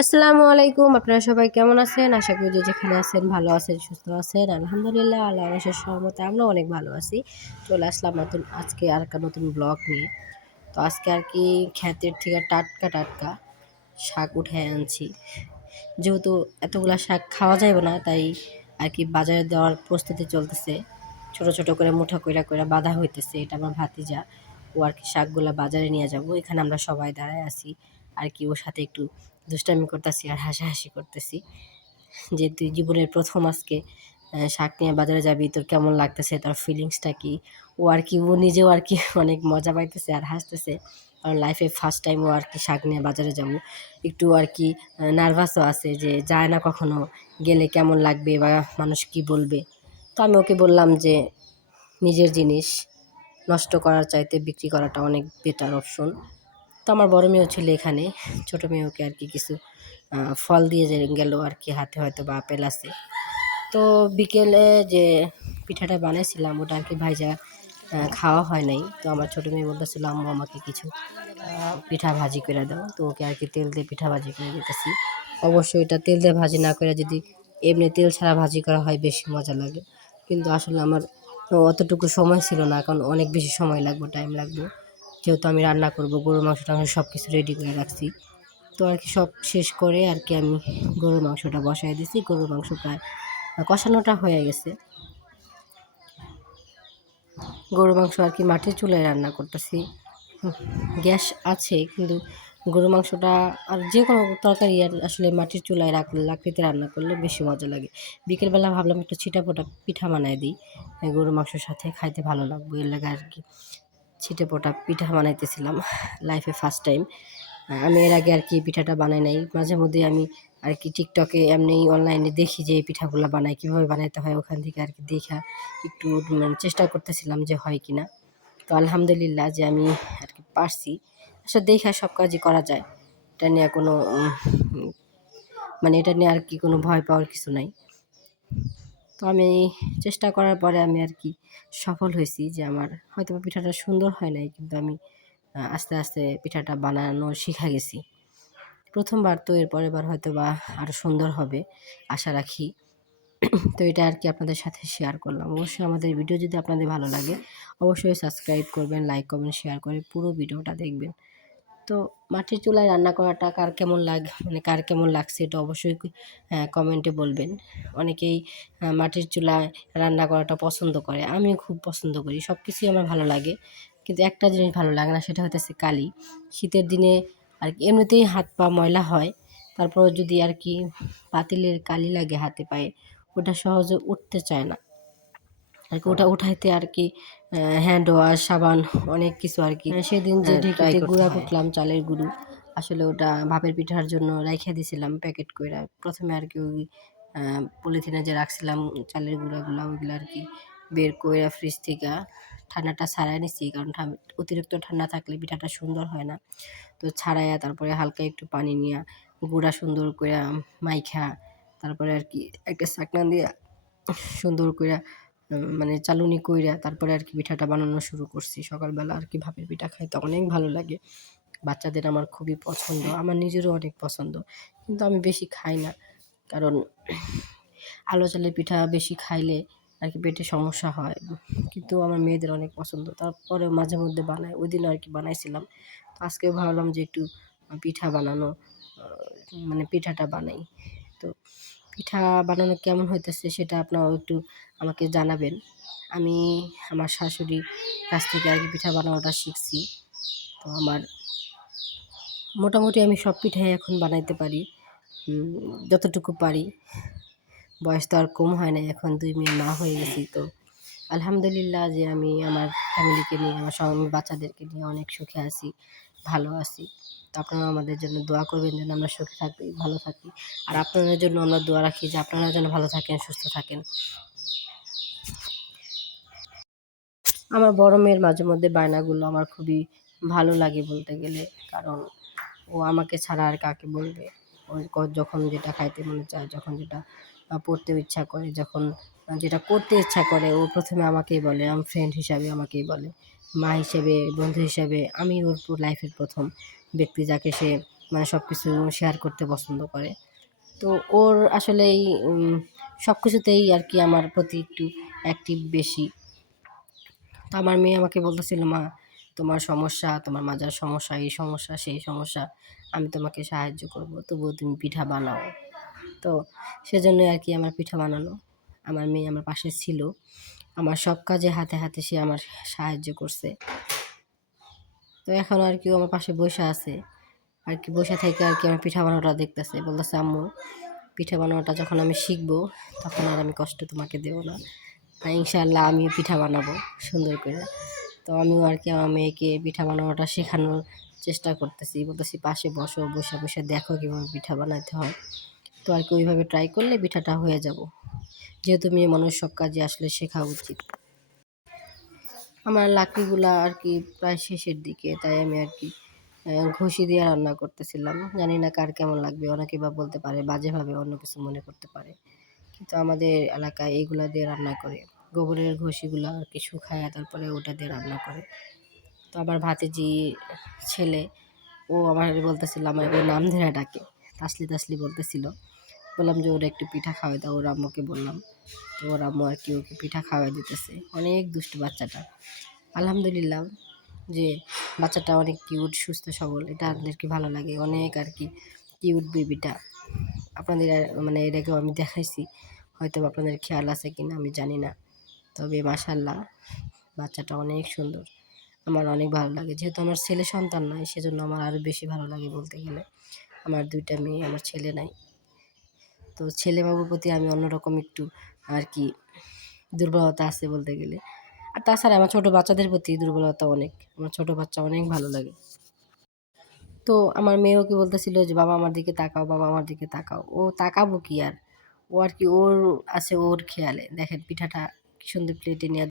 আসসালামু আলাইকুম। আপনারা সবাই কেমন আছেন? আশা করি যে যেখানে আছেন ভালো আছেন, সুস্থ আছেন। আলহামদুলিল্লাহ আল্লাহর অশেষ রহমতে আমরাও অনেক ভালো আছি। চলে আসলাম আজকে আরেকটা নতুন ব্লগ নিয়ে। তো আজকে আর কি ক্ষেতের থেকে টাটকা টাটকা শাক উঠায় আনছি। যেহেতু এতগুলা শাক খাওয়া যাবে না, তাই আর কি বাজারে দেওয়ার প্রস্তুতি চলতেছে। ছোট ছোট করে মুঠা কইরা কইরা বাঁধা হইতেছে। এটা আমার ভাতিজা। ও আর কি শাকগুলা বাজারে নিয়ে যাব। এখানে আমরা সবাই দাঁড়ায় আছি। আর কি ওর সাথে একটু দুষ্টামি করতেছি আর হাসাহাসি করতেছি যে তুই জীবনের প্রথম আজকে শাক নিয়ে বাজারে যাবি, তোর কেমন লাগতেছে, তার ফিলিংসটা কি। ও আর কি ও নিজেও আর কি অনেক মজা পাইতেছে আর হাসতেছে, কারণ লাইফে ফার্স্ট টাইম ও আর কি শাক নিয়ে বাজারে যাব। একটু আর কি নার্ভাসও আছে যে যায় না কখনো, গেলে কেমন লাগবে বা মানুষ কি বলবে। তো আমি ওকে বললাম যে নিজের জিনিস নষ্ট করার চাইতে বিক্রি করাটা অনেক বেটার অপশন। তো আমার বড় মেয়েও ছিল এখানে। ছোট মেয়েকে আর কি কিছু ফল দিয়ে যে গেল আর কি, হাতে হয়তো বা আপেল আছে। তো বিকেলে যে পিঠাটা বানাইছিলাম ওটা আর কি ভাইজা খাওয়া হয় নাই। তো আমার ছোট মেয়ে বলতেছিল আম্মু আমাকে কিছু পিঠা ভাজি করে দাও। তো ওকে আর কি তেল দিয়ে পিঠা ভাজি করে দিতেছি। অবশ্যই এটা তেল দিয়ে ভাজি না করে যদি এমনি তেল ছাড়া ভাজি করা হয় বেশি মজা লাগে। কিন্তু আসলে আমার অতটুকু সময় ছিল না, কারণ অনেক বেশি সময় লাগবে, টাইম লাগবে। যেহেতু আমি রান্না করব, গরুর মাংসটা আমি সব কিছু রেডি করে রাখছি। তো আর কি সব শেষ করে আর কি আমি গরুর মাংসটা বসায় দিছি। গরুর মাংস প্রায় কষানোটা হয়ে গেছে। গরুর মাংস আর কি মাটির চুলায় রান্না করতেছি। গ্যাস আছে কিন্তু গরুর মাংসটা আর যে কোনো তরকারি আর আসলে মাটির চুলায় লাকড়িতে রান্না করলে বেশি মজা লাগে। বিকেলবেলা ভাবলাম একটু ছিটাফোঁটা পিঠা বানায় দিই, গরুর মাংসের সাথে খাইতে ভালো লাগবে, এর লাগে আর কি ছিটেফোঁটা পিঠা বানাইতেছিলাম। লাইফে ফার্স্ট টাইম। আমি এর আগে আর কি পিঠাটা বানাই নাই। মাঝে মধ্যে আমি আর কি টিকটকে এমনি অনলাইনে দেখি যে এই পিঠাগুলো বানায়, কীভাবে বানাইতে হয়, ওখান থেকে আর কি দেখা একটু মানে চেষ্টা করতেছিলাম যে হয় কি না। তো আলহামদুলিল্লাহ যে আমি আর কি পারছি। আসলে দেখা সব কাজই করা যায়। এটা নিয়ে কোনো মানে এটা নিয়ে আর কি কোনো ভয় পাওয়ার কিছু নাই। তো আমি চেষ্টা করার পরে আমি আর কি সফল হয়েছি যে আমার হয়তোবা পিঠাটা সুন্দর হয় নাই, কিন্তু আমি আস্তে আস্তে পিঠাটা বানানো শিখে গেছি। প্রথমবার তো এর পরের বার হয়তোবা আরও সুন্দর হবে আশা রাখি। তো এটা আর কি আপনাদের সাথে শেয়ার করলাম। অবশ্যই আমাদের ভিডিও যদি আপনাদের ভালো লাগে অবশ্যই সাবস্ক্রাইব করবেন, লাইক করবেন, শেয়ার করে পুরো ভিডিওটা দেখবেন। তো মাটির চুলায় রান্না করাটা কার কেমন লাগছে এটা অবশ্যই কমেন্টে বলবেন। অনেকেই মাটির চুলায় রান্না করাটা পছন্দ করে, আমিও খুব পছন্দ করি, সব কিছুই আমার ভালো লাগে। কিন্তু একটা জিনিস ভালো লাগে না, সেটা হচ্ছে কালি। শীতের দিনে আর কি এমনিতেই হাত পা ময়লা হয়, তারপর যদি আর কি পাতিলের কালি লাগে হাতে পায়ে, ওটা সহজে উঠতে চায় না আর কি। ওটা উঠাইতে আর কি হ্যান্ড ওয়াশ, সাবান, অনেক কিছু আর কি। সেদিন যে ঢেঁকিতে গুঁড়া কুটলাম চালের গুঁড়ো, আসলে ওটা ভাপের পিঠার জন্য রাইখা দিছিলাম প্যাকেট কইরা। প্রথমে আর কি ওই পলিথিনে যে রাখছিলাম চালের গুঁড়াগুলা, ওইগুলো আর কি বের কইরা ফ্রিজ থেকে ঠান্ডাটা ছাড়াই নিছি, কারণ অতিরিক্ত ঠান্ডা থাকলে পিঠাটা সুন্দর হয় না। তো ছাড়াইয়া তারপরে হালকা একটু পানি নিয়া গুঁড়া সুন্দর কইরা মাইখা, তারপরে আর কি একটা ছাঁকনা দিয়া সুন্দর কইরা মানে চালুনি কইরা তারপরে আর কি পিঠাটা বানানো শুরু করছি। সকালবেলা আর কি ভাপের পিঠা খাইতে অনেক ভালো লাগে। বাচ্চাদের আমার খুবই পছন্দ, আমার নিজেরও অনেক পছন্দ। কিন্তু আমি বেশি খাই না, কারণ আলো চালের পিঠা বেশি খাইলে আর কি পেটে সমস্যা হয়। কিন্তু আমার মেয়েদের অনেক পছন্দ, তারপরেও মাঝে মধ্যে বানাই। ওইদিনও আর কি বানাইছিলাম। তো আজকেও ভাবলাম যে একটু পিঠা বানানো মানে পিঠাটা বানাই। তো পিঠা বানানো কেমন হইতেছে সেটা আপনারাও একটু আমাকে জানাবেন। আমি আমার শাশুড়ির কাছ থেকে আর কি পিঠা বানানোটা শিখছি। তো আমার মোটামুটি আমি সব পিঠাই এখন বানাইতে পারি, যতটুকু পারি। বয়স তো আর কম হয় নাই, এখন 2 মেয়ের মা হয়ে গেছি। তো আলহামদুলিল্লাহ যে আমি আমার ফ্যামিলিকে নিয়ে, আমার বাচ্চাদেরকে নিয়ে অনেক সুখে আছি, ভালো আছি। তো আপনারাও আমাদের জন্য দোয়া করবেন যেন আমরা সুখে থাকি, ভালো থাকি। আর আপনাদের জন্য আমরা দোয়া রাখি যে আপনারা যেন ভালো থাকেন, সুস্থ থাকেন। আমার বড় মেয়ের মাঝে মধ্যে বায়নাগুলো আমার খুবই ভালো লাগে বলতে গেলে, কারণ ও আমাকে ছাড়া আর কাকে বলবে। ওর যখন যেটা খাইতে মনে চায়, যখন যেটা পড়তে ইচ্ছা করে, যখন যেটা করতে ইচ্ছা করে, ও প্রথমে আমাকেই বলে। আমার ফ্রেন্ড হিসাবে আমাকেই বলে, মা হিসেবে, বন্ধু হিসাবে আমি ওর লাইফের প্রথম ব্যক্তি যাকে সে মানে সব কিছু শেয়ার করতে পছন্দ করে। তো ওর আসলেই সব কিছুতেই আর কি আমার প্রতি একটু অ্যাক্টিভ বেশি। তো আমার মেয়ে আমাকে বলতেছিল, মা তোমার সমস্যা, তোমার মাজার সমস্যা, এই সমস্যা, সেই সমস্যা, আমি তোমাকে সাহায্য করব, তবুও তুমি পিঠা বানাও। তো সেজন্যই আর কি আমার পিঠা বানানো। আমার মেয়ে আমার পাশে ছিল, আমার সব কাজে হাতে হাতে সে আমার সাহায্য করছে। তো এখন আর কি ও আমার পাশে বসে আছে, আর কি বসে থেকে আর কি আমার পিঠা বানানোটা দেখতেছে, বলতেছে আম্মু পিঠা বানানোটা যখন আমি শিখবো তখন আর আমি কষ্ট তোমাকে দেবো না, আর ইনশাআল্লাহ আমিও পিঠা বানাবো সুন্দর করে। তো আমিও আর কি আমার মেয়েকে পিঠা বানানোটা শেখানোর চেষ্টা করতেছি, বলতেছি পাশে বসো, বসে বসে দেখো কীভাবে পিঠা বানাতে হয়। তো আর কি ওইভাবে ট্রাই করলে পিঠাটা হয়ে যাব, যেহেতু মেয়ে মানুষ সব কাজে আসলে শেখা উচিত। আমার লাকড়িগুলা আর কি প্রায় শেষের দিকে, তাই আমি আর কি ঘষি দিয়ে রান্না করতেছিলাম। জানি না কার কেমন লাগবে, অনেকে বা বলতে পারে বাজেভাবে, অন্য কিছু মনে করতে পারে, কিন্তু আমাদের এলাকায় এইগুলা দিয়ে রান্না করে। গোবরের ঘষিগুলো আর কি শুকায় তারপরে ওটা দিয়ে রান্না করে। তো আমার ভাতিজি ছেলে, ও আমার বলতেছিল, আমার ওর নাম ধরে ডাকে, তাসলি তাসলি বলতেছিল। বললাম যে ওরা একটু পিঠা খাওয়াই দাও, ওর আম্মুকে বললাম। তো ওর আম্মু আর কি ওকে পিঠা খাওয়াই দিতেছে। অনেক দুষ্টু বাচ্চাটা। আলহামদুলিল্লাহ যে বাচ্চাটা অনেক কিউট, সুস্থ সবল, এটা আপনাদেরকে ভালো লাগে অনেক আর কি। কিউট বেবিটা আপনাদের মানে এর আগেও আমি দেখাইছি, হয়তো আপনাদের খেয়াল আছে কিনা আমি জানি না। তবে মাশাআল্লাহ বাচ্চাটা অনেক সুন্দর, আমার অনেক ভালো লাগে। যেহেতু আমার ছেলে সন্তান নাই, সেজন্য আমার আরও বেশি ভালো লাগে বলতে গেলে। আমার ২টা মেয়ে, আমার ছেলে নাই। তো ছেলে বাবুর প্রতি আমি অন্যরকম একটু আর কি দুর্বলতা আছে বলতে গেলে। আর তাছাড়া আমার ছোটো বাচ্চাদের প্রতি দুর্বলতা অনেক, আমার ছোটো বাচ্চা অনেক ভালো লাগে। তো আমার মেয়েও কি বলতেছিল যে বাবা আমার দিকে তাকাও, বাবা আমার দিকে তাকাও। ও তাকাবো কি আর, ও আর কি ওর আছে ওর খেয়ালে। দেখেন পিঠাটা কি সুন্দর প্লেটে নিয়ে